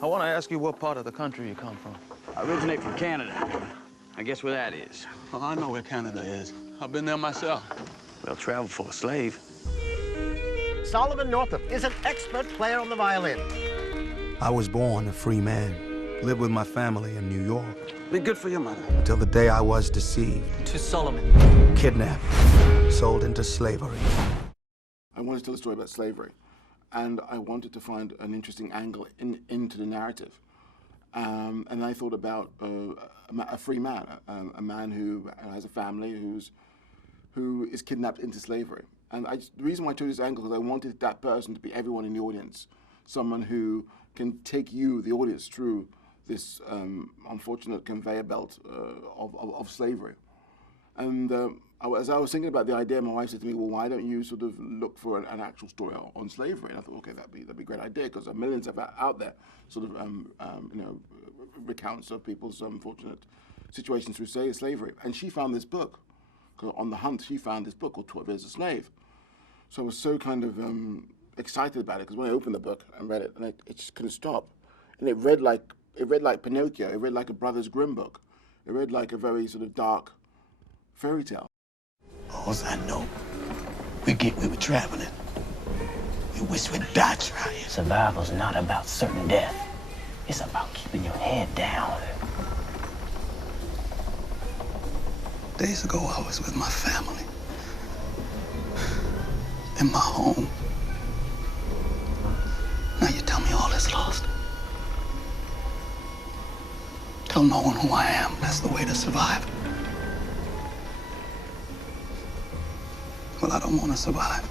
I want to ask you what part of the country you come from. I originate from Canada. I guess where that is. Oh, I know where Canada is. I've been there myself. Well, travel for a slave. Solomon Northup is an expert player on the violin. I was born a free man, lived with my family in New York. Be good for your mother. Until the day I was deceived. To Solomon. Kidnapped, sold into slavery. I wanted to tell a story about slavery, and I wanted to find an interesting angle into the narrative. And I thought about a free man, a man who has a family, who is kidnapped into slavery. And the reason why I chose this angle is because I wanted that person to be everyone in the audience, someone who can take you, the audience, through this unfortunate conveyor belt of slavery. And as I was thinking about the idea, my wife said to me, well, why don't you sort of look for an actual story on slavery? And I thought, okay, that'd be a great idea, because there are millions of out there sort of, you know, recounts of people's unfortunate situations through slavery. And she found this book, on the hunt, she found this book called 12 Years a Slave. So I was so kind of excited about it, because when I opened the book and read it, and it just couldn't stop. And it read like Pinocchio, it read like a Brothers Grimm book. It read like a very sort of dark fairy tale. All I know, we were traveling. We wish we'd die trying. Survival's not about certain death. It's about keeping your head down. Days ago, I was with my family. In my home. Now you tell me all is lost. Tell no one who I am. That's the way to survive. Well, I don't want to survive.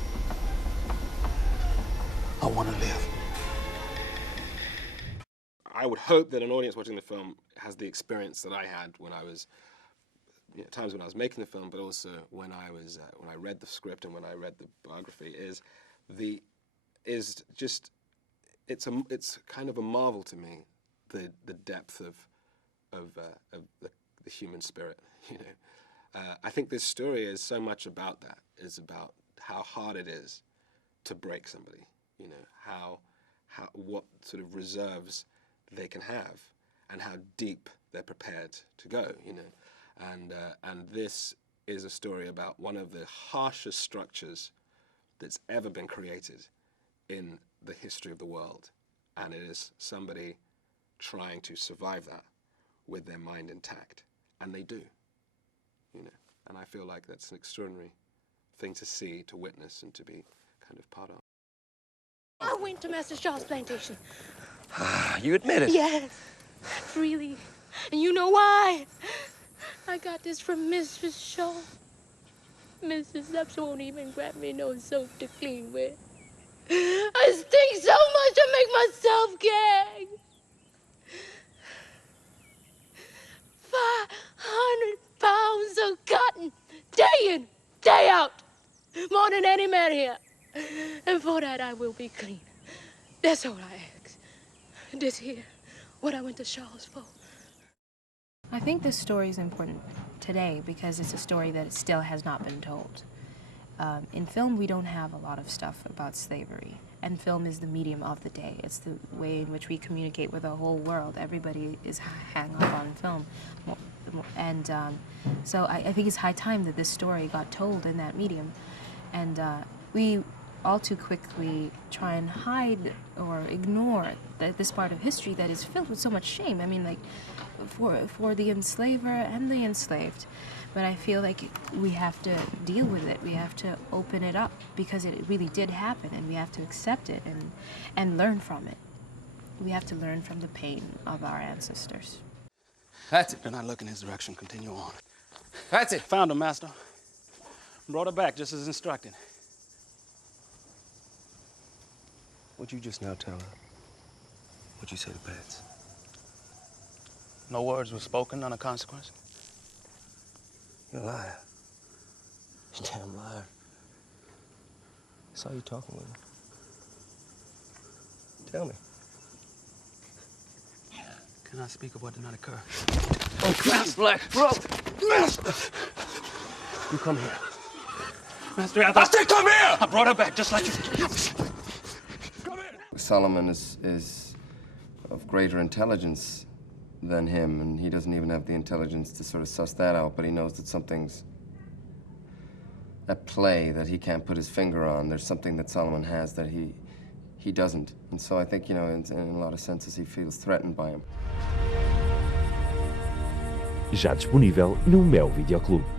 I want to live. I would hope that an audience watching the film has the experience that I had when I was, times when I was making the film, but also when I was when I read the script and when I read the biography. It's kind of a marvel to me, the depth of the human spirit. I think this story is so much about that. It's about how hard it is to break somebody. What sort of reserves they can have, and how deep they're prepared to go. And this is a story about one of the harshest structures that's ever been created in the history of the world, and it is somebody trying to survive that with their mind intact, and they do. And I feel like that's an extraordinary thing to see, to witness, and to be kind of part of. I went to Master Shaw's plantation. You admit it? Yes, freely. And you know why? I got this from Mrs. Shaw. Mrs. Epps won't even grab me no soap to clean with. I stink so much I make myself gag. 500 pounds of cotton, day in, day out, more than any man here. And for that I will be clean. That's all I ask. This here, what I went to Shaw's for. I think this story is important today because it's a story that still has not been told. In film, we don't have a lot of stuff about slavery, and film is the medium of the day. It's the way in which we communicate with the whole world. Everybody is hang up on film. And so I think it's high time that this story got told in that medium. And we all too quickly try and hide or ignore this part of history that is filled with so much shame. I mean, like, for the enslaver and the enslaved. But I feel like we have to deal with it. We have to open it up because it really did happen, and we have to accept it and learn from it. We have to learn from the pain of our ancestors. That's it. Do not look in his direction. Continue on. That's it. Found him, Master. Brought her back just as instructed. What'd you just now tell her? What'd you say to Bets? No words were spoken, none of consequence. You're a liar. You damn liar. I saw you talking with her. Tell me. Can I speak of what did not occur? Oh, Master, bro! Master! You come here. Master, I said come here! I brought her back just like you. Solomon is of greater intelligence than him, and he doesn't even have the intelligence to sort of suss that out, but he knows that something's at play that he can't put his finger on. There's something that Solomon has that he doesn't. And so I think, you know, in a lot of senses, he feels threatened by him. Já disponível no MEO Videoclube.